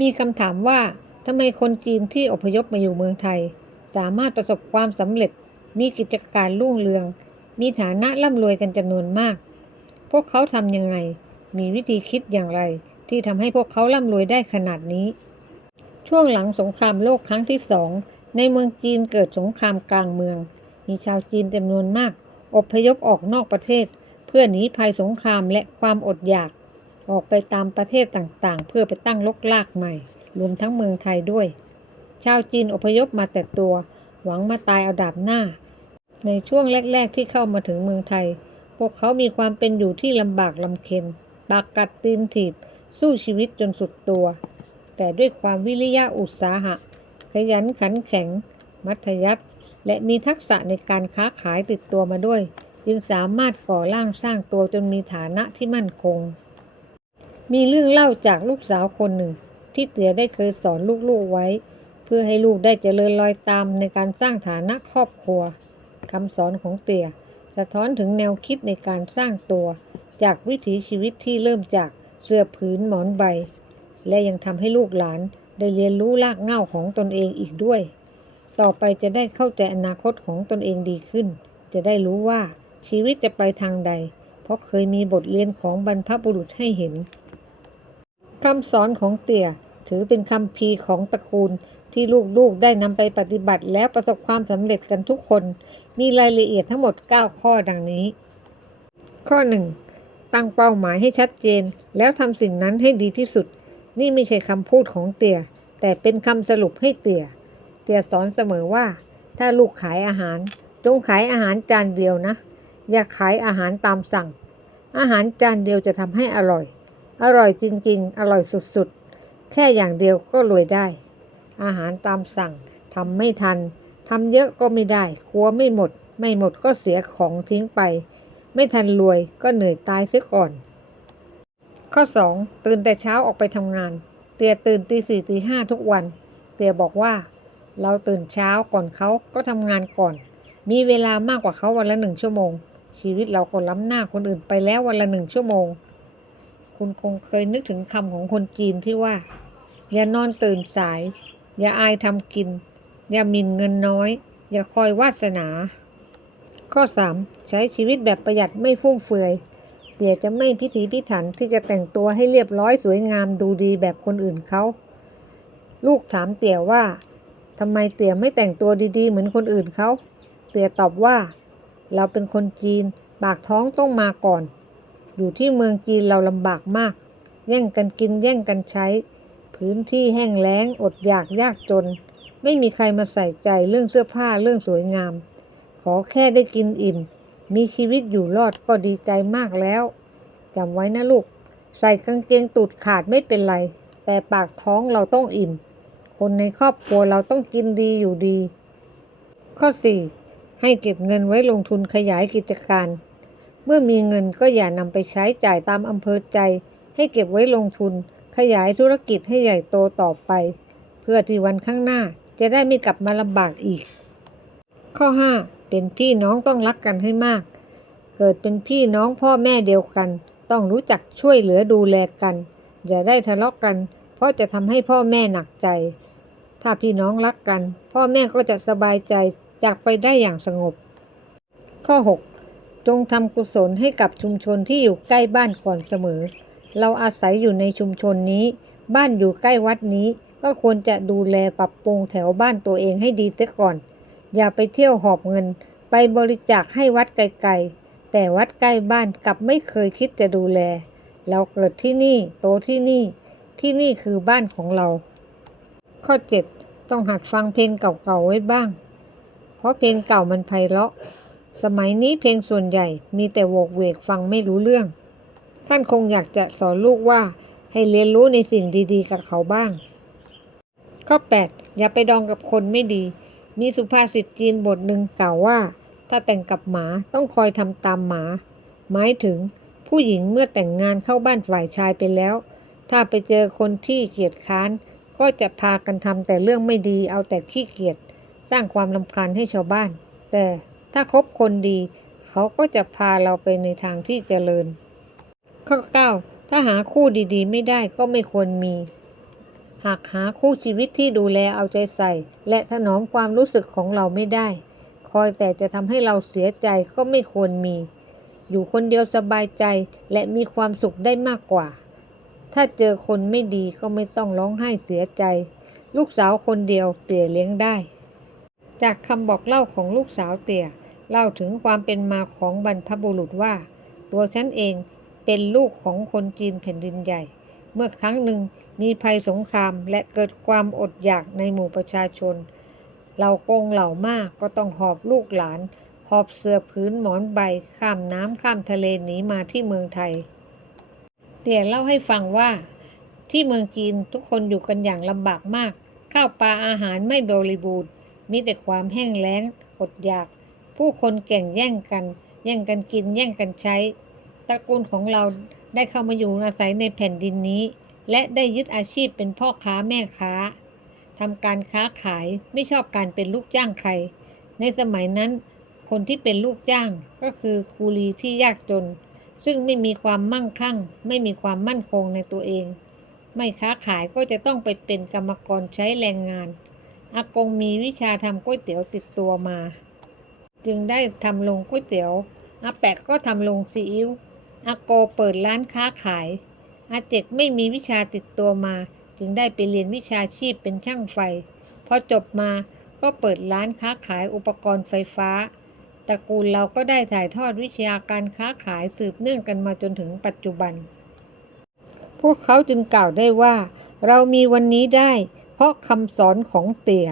มีคำถามว่าทำไมคนจีนที่อพยพมาอยู่เมืองไทย สามารถประสบความสำเร็จ มีกิจการรุ่งเรือง มีฐานะร่ำรวยกันจำนวนมาก พวกเขาทำยังไง มีวิธีคิดอย่างไร ที่ทำให้พวกเขาร่ำรวยได้ขนาดนี้ ช่วงหลังสงครามโลกครั้งที่สองในเมืองจีนเกิดสงครามกลางเมือง มีชาวจีนจำนวนมาก อพยพออกนอกประเทศ เพื่อหนีภัยสงครามและความอดอยาก ออกไปตามประเทศต่างๆ เพื่อไปตั้งลกลากใหม่ รวมทั้งเมืองไทยด้วย ชาวจีนอพยพมาแต่ตัว หวังมาตายเอาดาบหน้า ในช่วงแรก ๆ ที่เข้ามาถึงเมืองไทย พวกเขามีความเป็นอยู่ที่ลำบากลำเค็ญปากกัดตีนถีบ สู้ชีวิตจนสุดตัว แต่ด้วยความวิริยะอุตสาหะ ขยันขันแข็ง มัธยัติและมีทักษะในการค้าขายติดตัวมาด้วย จึงสามารถก่อร่างสร้างตัวจนมีฐานะที่มั่นคง มีเรื่องเล่าจากลูกสาวคนหนึ่ง ที่เตี๋ยได้เคยสอนลูกๆไว้ เพื่อให้ลูกได้เจริญรอยตามในการสร้างฐานะครอบครัวคำสอนของเตี๋ยสะท้อนถึงแนวคิดในการสร้างตัว จากวิถีชีวิตที่เริ่มจากเสื้อผืนหมอนใบ และยังทำให้ลูกหลานได้เรียนรู้รากเหง้าของตนเองอีกด้วย ต่อไปจะได้เข้าใจอนาคตของตนเองดีขึ้น จะได้รู้ว่าชีวิตจะไปทางใด เพราะเคยมีบทเรียนของบรรพบุรุษให้เห็น คำสอนของเตี่ย ถือเป็นคำพีของตระกูลที่ลูกๆได้นำไปปฏิบัติแล้วประสบความสำเร็จกันทุกคน มีรายละเอียดทั้งหมด 9 ข้อดังนี้ ข้อ 1. ตั้งเป้าหมายให้ชัดเจน แล้วทำสิ่งนั้นให้ดีที่สุด นี่ไม่ใช่คำพูดของเตี่ย แต่เป็นคำสรุปให้เตี่ย เตี่ยสอนเสมอว่า ถ้าลูกขายอาหาร จงขายอาหารจานเดียวนะ อย่าขายอาหารตามสั่ง อาหารจานเดียวจะทำให้อร่อย อร่อยจริงๆ อร่อยสุดๆ แค่อย่างเดียวก็รวยได้ อาหารตามสั่งทำไม่ทันทำเยอะก็ไม่ได้ครัวไม่หมด ไม่หมดก็เสียของทิ้งไป ไม่ทันรวยก็เหนื่อยตายเสียก่อน ข้อ 2. ตื่นแต่เช้าออกไปทำงาน เตียตื่นตีสี่ตีห้าทุกวัน เตียบอกว่า เราตื่นเช้าก่อนเขาก็ทำงานก่อน มีเวลามากกว่าเขาวันละหนึ่งชั่วโมง ชีวิตเราก็ล้ำหน้าคนอื่นไปแล้ววันละหนึ่งชั่วโมง คุณคงเคยนึกถึงคำของคนจีนที่ว่า อย่านอนตื่นสาย อย่าอายทำกิน อย่าหมิ่นเงินน้อย อย่าคอยวาสนา ข้อ 3. ใช้ชีวิตแบบประหยัดไม่ฟุ่มเฟือยเตี๋ยจะไม่พิถีพิถันที่จะแต่งตัวให้เรียบร้อยสวยงามดูดีแบบคนอื่นเขา ลูกถามเตี๋ยว่าทำไมเตี๋ยไม่แต่งตัวดีๆ เหมือนคนอื่นเขา เตี๋ยตอบว่า เราเป็นคนจีน ปากท้องต้องมาก่อน อยู่ที่เมืองจีนเราลำบากมาก แย่งกันกินแย่งกันใช้ พื้นที่แห้งแล้งอดอยากยากจน ไม่มีใครมาใส่ใจเรื่องเสื้อผ้าเรื่องสวยงาม ขอแค่ได้กินอิ่ม มีชีวิตอยู่รอดก็ดีใจมากแล้วจำไว้นะลูก ใส่กางเกงตูดขาดไม่เป็นไร แต่ปากท้องเราต้องอิ่ม คนในครอบครัวเราต้องกินดีอยู่ดี ข้อ 4. ให้เก็บเงินไว้ลงทุนขยายกิจการ เมื่อมีเงินก็อย่านำไปใช้จ่ายตามอำเภอใจ ให้เก็บไว้ลงทุน ขยายธุรกิจให้ใหญ่โตต่อไป เพื่อที่วันข้างหน้าจะได้ไม่กลับมาลำบากอีก ข้อ 5. เป็นพี่น้องต้องรักกันให้มาก เกิดเป็นพี่น้องพ่อแม่เดียวกัน ต้องรู้จักช่วยเหลือดูแลกัน อย่าได้ทะเลาะกกัน เพราะจะทำให้พ่อแม่หนักใจ ถ้าพี่น้องรักกัน พ่อแม่ก็จะสบายใจจากไปได้อย่างสงบ ข้อ 6. จงทำกุศลให้กับชุมชนที่อยู่ใกล้บ้านก่อนเสมอ เราอาศัยอยู่ในชุมชนนี้ บ้านอยู่ใกล้วัดนี้ ก็ควรจะดูแลปรับปรุงแถวบ้านตัวเองให้ดีเสียก่อน อย่าไปเที่ยวหอบเงิน ไปบริจาคให้วัดไกลๆ แต่วัดใกล้บ้านกลับไม่เคยคิดจะดูแล เราเกิดที่นี่ โตที่นี่ ที่นี่คือบ้านของเรา ข้อ 7 ต้องหัดฟังเพลงเก่าๆไว้บ้าง เพราะเพลงเก่ามันไพเราะ สมัยนี้เพลงส่วนใหญ่มีแต่โวกเวกฟังไม่รู้เรื่อง ท่านคงอยากจะสอนลูกว่าให้เรียนรู้ในสิ่งดีๆ กับเขาบ้าง ข้อ 8 อย่าไปดองกับคนไม่ดี มีสุภาษิตจีนบทหนึ่งกล่าวว่า ถ้าแต่งกับหมาต้องคอยทำตามหมา หมายถึงผู้หญิงเมื่อแต่งงานเข้าบ้านฝ่ายชายไปแล้ว ถ้าไปเจอคนที่เกียจค้าน ก็จะพากันทำแต่เรื่องไม่ดีเอาแต่ขี้เกียจสร้างความรำคาญให้ชาวบ้าน แต่ ถ้าคบคนดี เขาก็จะพาเราไปในทางที่เจริญ ข้อ 9 ถ้าหาคู่ดีๆ ไม่ได้ก็ไม่ควรมี หากหาคู่ชีวิตที่ดูแลเอาใจใส่ และถนอมความรู้สึกของเราไม่ได้ คอยแต่จะทำให้เราเสียใจก็ไม่ควรมี อยู่คนเดียวสบายใจและมีความสุขได้มากกว่า ถ้าเจอคนไม่ดีก็ไม่ต้องร้องไห้เสียใจ ลูกสาวคนเดียวเตี่ยเลี้ยงได้ จากคำบอกเล่าของลูกสาวเตี่ยเล่าถึงความเป็นมาของบรรพบุรุษว่า ตัวฉันเองเป็นลูกของคนจีนแผ่นดินใหญ่ เมื่อครั้งหนึ่งมีภัยสงครามและเกิดความอดอยากในหมู่ประชาชนเรากงเหล่ามากก็ต้องหอบลูกหลาน หอบเสื้อผืนหมอนใบข้ามน้ำข้ามทะเลหนีมาที่เมืองไทย เตี่ยเล่าให้ฟังว่า ที่เมืองจีนทุกคนอยู่กันอย่างลำบากมาก ข้าวปลาอาหารไม่บริบูรณ์ มีแต่ความแห้งแล้งอดอยาก ผู้คนแข่งแย่งกัน แย่งกันกิน แย่งกันใช้ ตระกูลของเราได้เข้ามาอยู่อาศัยในแผ่นดินนี้ และได้ยึดอาชีพเป็นพ่อค้าแม่ค้าทำการค้าขายไม่ชอบการเป็นลูกจ้างใคร ในสมัยนั้น คนที่เป็นลูกจ้างก็คือคูลีที่ยากจน ซึ่งไม่มีความมั่งคั่ง ไม่มีความมั่นคงในตัวเอง ไม่ค้าขายก็จะต้องไปเป็นกรรมกรใช้แรงงาน อากงมีวิชาทำก๋วยเตี๋ยวติดตัวมา จึงได้ทำลงก๋วยเตี๋ยวอาแปะก็ทำลงซีอิ๊วอาโกเปิดร้านค้าขายอาเจกไม่มีวิชาติดตัวมา จึงได้ไปเรียนวิชาชีพเป็นช่างไฟ พอจบมาก็เปิดร้านค้าขายอุปกรณ์ไฟฟ้าตระกูลเราก็ได้ถ่ายทอดวิชาการค้าขายสืบเนื่องกันมาจนถึงปัจจุบัน พวกเขาจึงกล่าวได้ว่า เรามีวันนี้ได้ เพราะคำสอนของเตี่ย